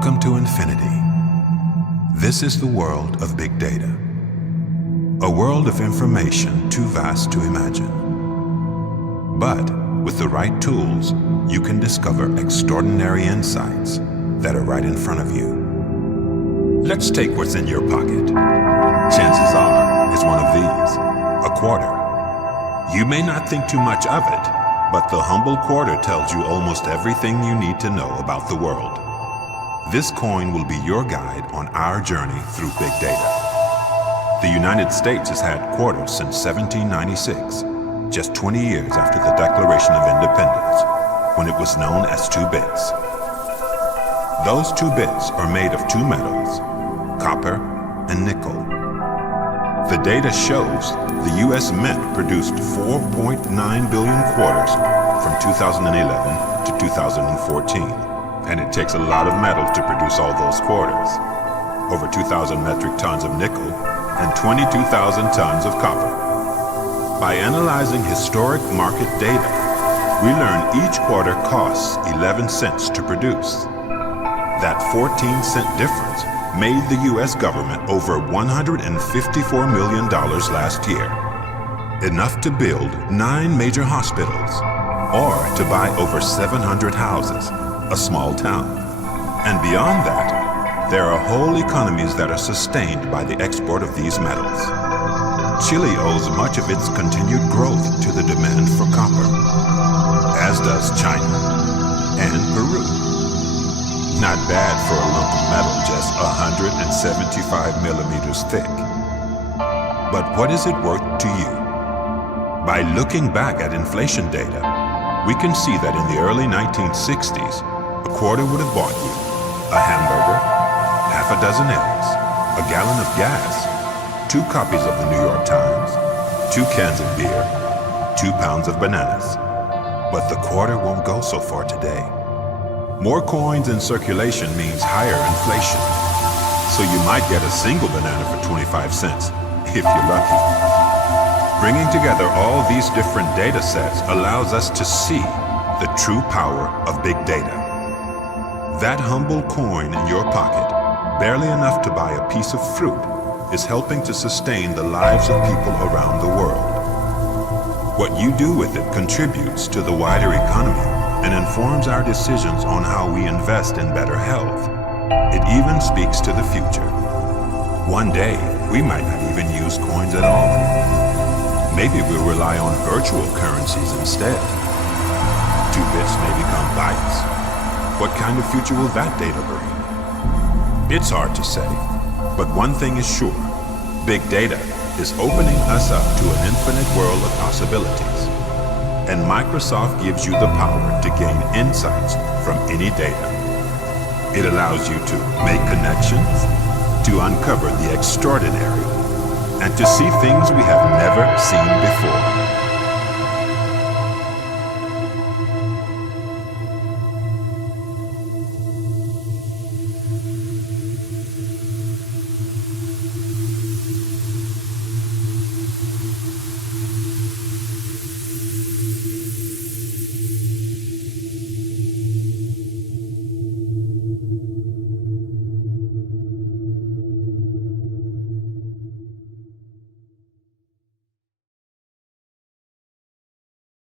Welcome to infinity. This is the world of big data. A world of information too vast to imagine. But with the right tools, you can discover extraordinary insights that are right in front of you. Let's take what's in your pocket. Chances are it's one of these, a quarter. You may not think too much of it, but the humble quarter tells you almost everything you need to know about the world. This coin will be your guide on our journey through big data. The United States has had quarters since 1796, just 20 years after the Declaration of Independence, when it was known as 2 bits. Those 2 bits are made of 2 metals, copper and nickel. The data shows the U.S. Mint produced 4.9 billion quarters from 2011 to 2014. And it takes a lot of metal to produce all those quarters. Over 2,000 metric tons of nickel and 22,000 tons of copper. By analyzing historic market data, we learn each quarter costs 11 cents to produce. That 14-cent difference made the U.S. government over $154 million last year. Enough to build 9 major hospitals, or to buy over 700 houses. A small town. And beyond that, there are whole economies that are sustained by the export of these metals. Chile owes much of its continued growth to the demand for copper, as does China and Peru. Not bad for a lump of metal just 175 millimeters thick. But what is it worth to you? By looking back at inflation data, we can see that in the early 1960s, a quarter would have bought you a hamburger, half a dozen eggs, a gallon of gas, 2 copies of the New York Times, 2 cans of beer, 2 pounds of bananas. But the quarter won't go so far today. More coins in circulation means higher inflation. So you might get a single banana for 25 cents, if you're lucky. Bringing together all these different data sets allows us to see the true power of big data. That humble coin in your pocket, barely enough to buy a piece of fruit, is helping to sustain the lives of people around the world. What you do with it contributes to the wider economy and informs our decisions on how we invest in better health. It even speaks to the future. One day, we might not even use coins at all. Maybe we'll rely on virtual currencies instead. 2 bits may become bytes. What kind of future will that data bring? It's hard to say, but one thing is sure. Big data is opening us up to an infinite world of possibilities. And Microsoft gives you the power to gain insights from any data. It allows you to make connections, to uncover the extraordinary, and to see things we have never seen before.